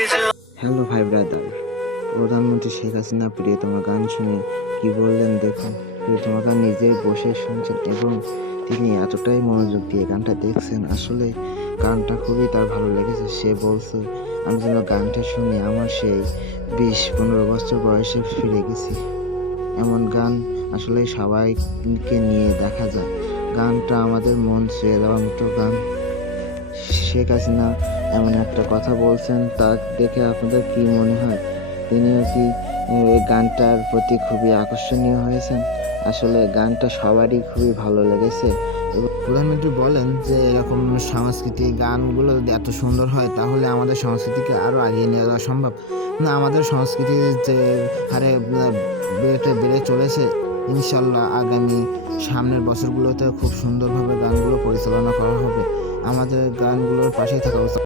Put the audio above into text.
Hello ভাই brother, প্রধানমন্ত্রী শেখ হাসিনা প্রিয়তমা গান শুনে কি বললেন দেখুন। প্রিয়তমা গান নিজেই বসে শুনছেন এবং তিনি এতটাই মনোযোগ দিয়ে গানটা দেখছেন, আসলে গানটা খুবই তার ভালো লেগেছে। সে বলছে, আমি যেন গানটা শুনে আমার সেই 20-15 বছর বয়সে ফিরে গেছি। এমন গান আসলে সবাইকে নিয়ে দেখা যায়। গানটা আমাদের মন ছুঁয়ে দেওয়ার মতো গান। শেখ হাসিনা এমন একটা কথা বলছেন, তা দেখে আপনাদের কি মনে হয়? তিনিও কি এই গানটার প্রতি খুবই আকর্ষণীয় হয়েছেন? আসলে গানটা সবারই খুবই ভালো লেগেছে এবং প্রধানমন্ত্রী বলেন যে এরকম সাংস্কৃতিক গানগুলো যদি এত সুন্দর হয় তাহলে আমাদের সংস্কৃতিকে আরও এগিয়ে নিয়ে যাওয়া সম্ভব। না, আমাদের সংস্কৃতি যে হারে বেড়ে চলেছে, ইনশাল্লাহ আগামী সামনের বছরগুলোতে খুব সুন্দরভাবে গানগুলো পরিচালনা করা হবে। আমাদের গানগুলোর পাশেই থাকা উচিত।